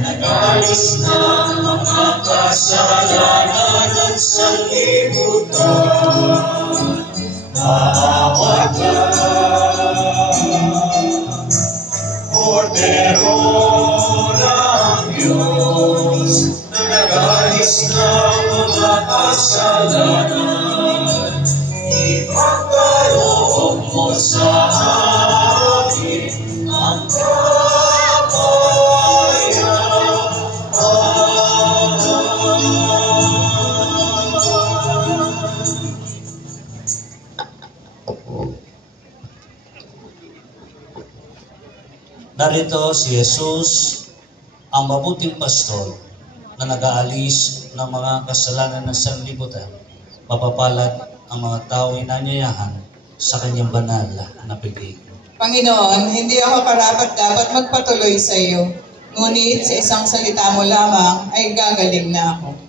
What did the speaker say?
nag-alis ng mga kasalanan ng sanlibutan. Maawat ka, Kordero ng Diyos, na nag-alis ng mga kasalanan. Ipagkaloob mo sa akin ang narito si Jesus, ang mabuting pastor na nag-aalis ng mga kasalanan ng sanlibutan. Mapapalad ang mga tao inanyayahan sa kanyang banal na pig-ibig. Panginoon, hindi ako karapat-dapat magpatuloy sa iyo, ngunit sa isang salita mo lamang ay gagaling na ako.